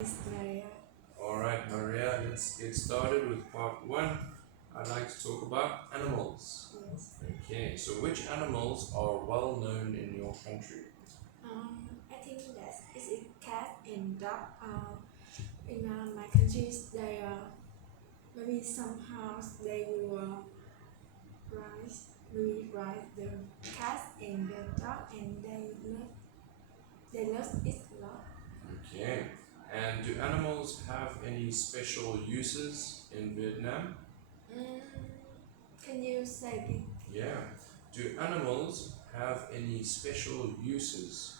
Miss Maria. Alright, Maria, let's get started with part one. I'd like to talk about animals. Yes. Okay, so which animals are well known in your country? I think that is a cat and dog. In my countries, they maybe somehow they will rise, maybe rise the cat and the dog, and they love it a lot. Okay, and do animals have any special uses in Vietnam? Mm, can you say it? Yeah, do animals have any special uses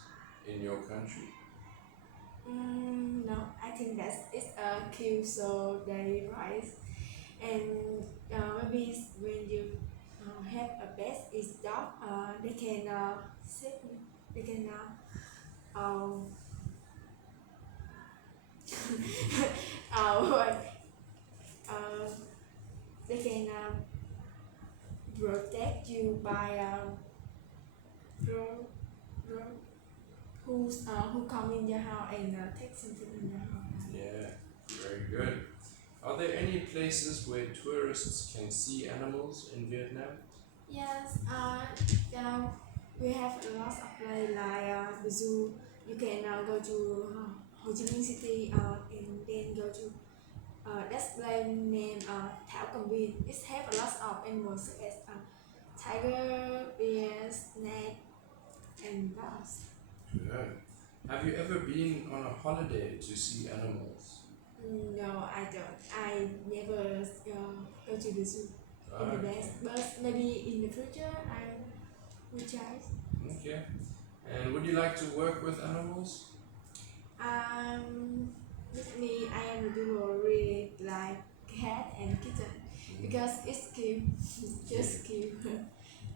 in your country? No, I think that it's a cute, so they rise. And maybe when you have a pet is dog, they can sit, they can um, what, uh, they can protect you by ro- ro- who come in your house and take something in your house. Yeah, very good. Are there any places where tourists can see animals in Vietnam? Yes, yeah, we have a lot of place like the zoo. You can go to Ho Chi Minh City and then go to that's place named Thảo Cầm Viên. It have a lot of animals such as tiger, bear, snake, and dogs. Good. Have you ever been on a holiday to see animals? No, I don't. I never go to the zoo in the Okay. past, but maybe in the future I will try. Okay. And would you like to work with animals? With me, I am people really like cat and kitten because it's cute, just cute,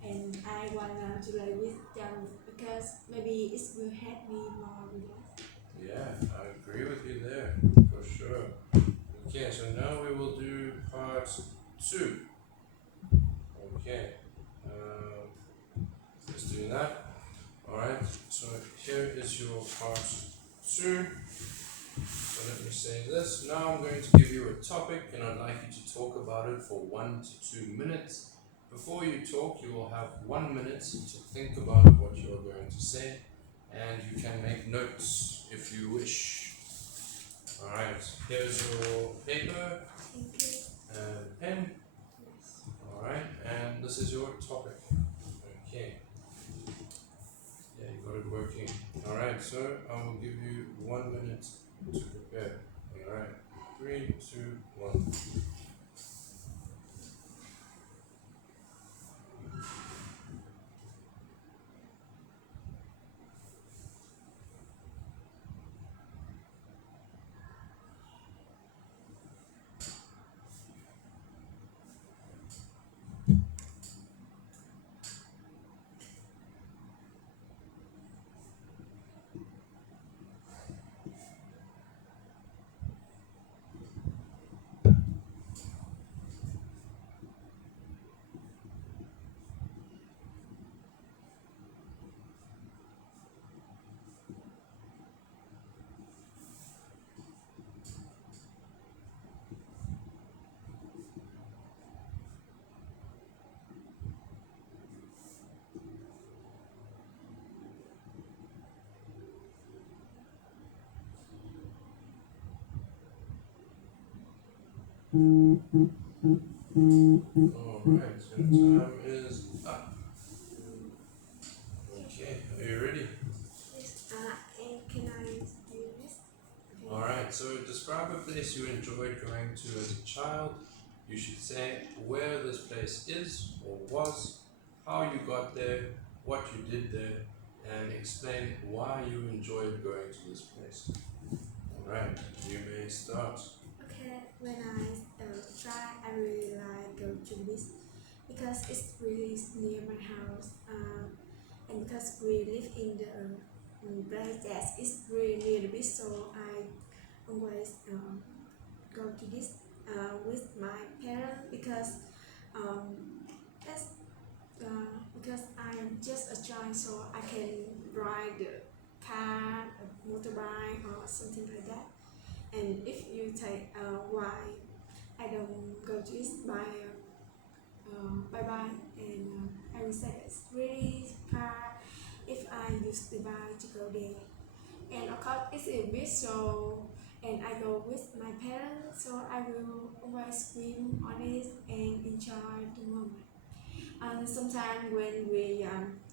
and I wanna to play with them because maybe it will help me more relaxed. Yeah, I agree with you there, for sure. Okay, so now we will do part two. Okay, let's do that. Alright, so here is your part two. So let me say this. Now I'm going to give you a topic and I'd like you to talk about it for 1 to 2 minutes. Before you talk, you will have 1 minute to think about what you are going to say and you can make notes if you wish. Alright, here's your paper Thank you. and pen. Yes. Alright, and this is your topic. Okay, yeah, you got it working. Alright, so I will give you 1 minute to prepare. Alright, three, two, one. Alright, so time is up. Okay, are you ready? Yes. And can I do this? Okay. Alright, so describe a place you enjoyed going to as a child. You should say where this place is or was, how you got there, what you did there, and explain why you enjoyed going to this place. Alright, you may start. Okay. When I try, I really like go to the beach because it's really near my house. And because we live in the place that is really near the beach, so I always go to this with my parents um, that's because I am just a child, so I can ride the car, a motorbike, or something like that. and if you say why I don't go to it by bye bye, and I will say it's really far if I use the bike to go there. And of course it's a bit so, and I go with my parents, so I will always swim on it and enjoy the moment. And sometimes when we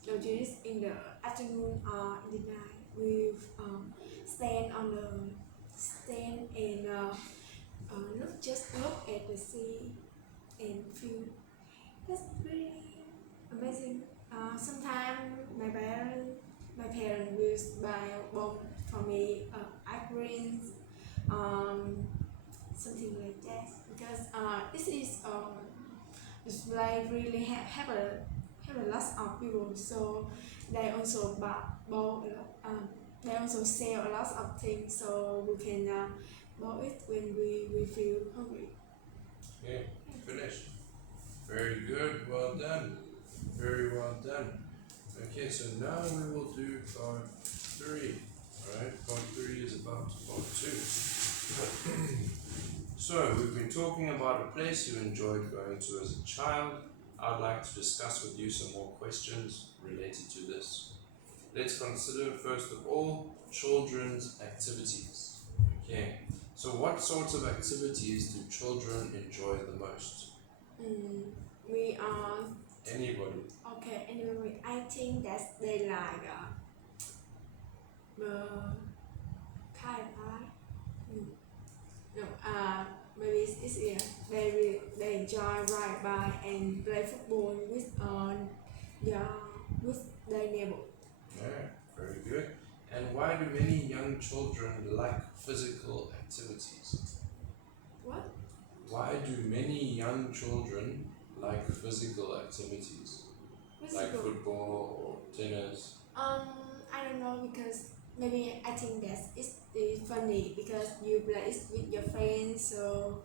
go to this in the afternoon or in the night, we stand on the stand and look at the sea and feel that's really amazing. Sometimes my parents will buy a book for me, ice cream, um, something like that. Because this is this place really have a lot of people, so they also bought a lot. They also sell a lot of things, so we can buy it when we feel hungry. Okay, finished. Very good, well done. Very well done. Okay, so now we will do part 3. Alright, part 3 is about part 2. So, we've been talking about a place you enjoyed going to as a child. I'd like to discuss with you some more questions related to this. Let's consider, first of all, children's activities. Okay, so what sorts of activities do children enjoy the most? We are Anybody? okay. Anyway, I think that they like the kayak. No, maybe it's yeah. They enjoy ride bike and play football with yeah, with their neighbor. Yeah, very good. And why do many young children like physical activities? What? Why do many young children like physical activities? Like Physical. football or tennis? I don't know, because maybe I think that it's funny because you play it with your friends, so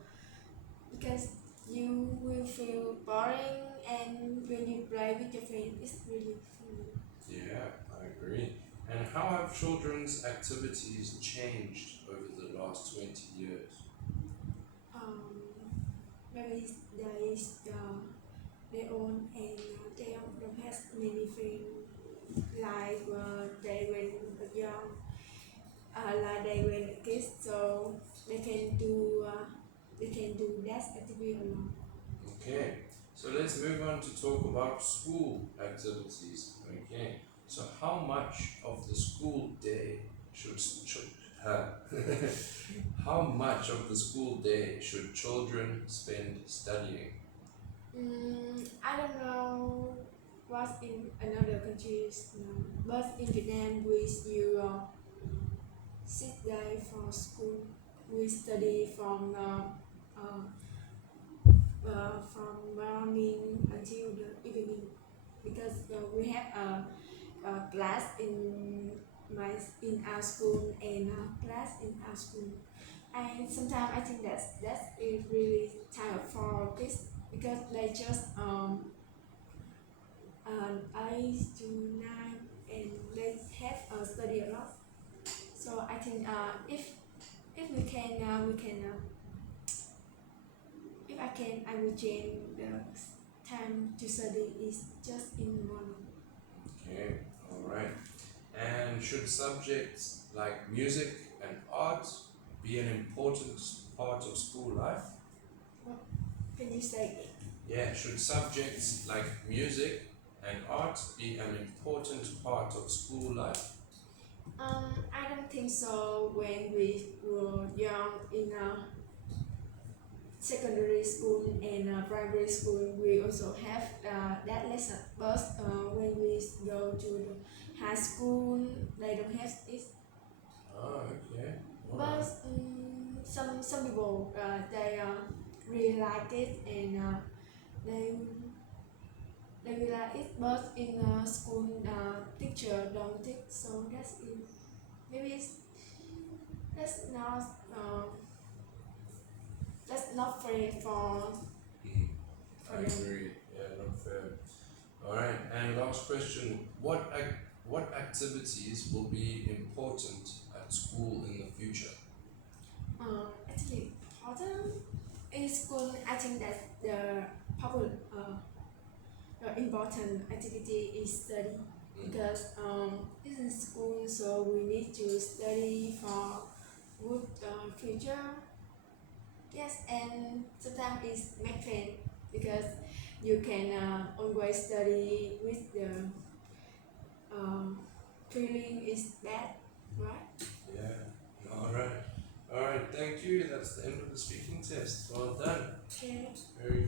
because you will feel boring, and when you play with your friends it's really funny. Yeah, I agree. And how have children's activities changed over the last 20 years? um Maybe they own, and they don't have many friends like they when young, like they when kids, so they can do that activity alone. Okay, so let's move on to talk about school activities. Okay, so how much of the school day should how much of the school day should children spend studying? I don't know what's in another countries now, but in Vietnam we still sit there for school. We study from morning until the evening, because we have a class in our school and a class in our school. And sometimes I think that is really tired for kids, because they just 8 to 9, and they have study a lot. So I think if we can if I can, I will change the time to study is just in the morning. Okay, all right. And should subjects like music and art be an important part of school life? What can you say? Yeah, should subjects like music and art be an important part of school life? I don't think so. When we were young in secondary school and primary school, we also have that lesson. But when we go to the high school, they don't have it. Oh, okay. All But right. some people they really like it, and they they will like it. But in school, teacher don't think so. That's it. Maybe that's not um, that's not fair Mm, for I them. agree. Yeah, not fair. All right. And last question: what activities will be important at school in the future? important in school. I think that the popular important activity is study because it's in school, so we need to study for good future. Yes, and sometimes it's make friend because you can always study with the feeling is bad, right? Yeah. Alright. Alright, thank you. That's the end of the speaking test. Well done. Okay. Very good.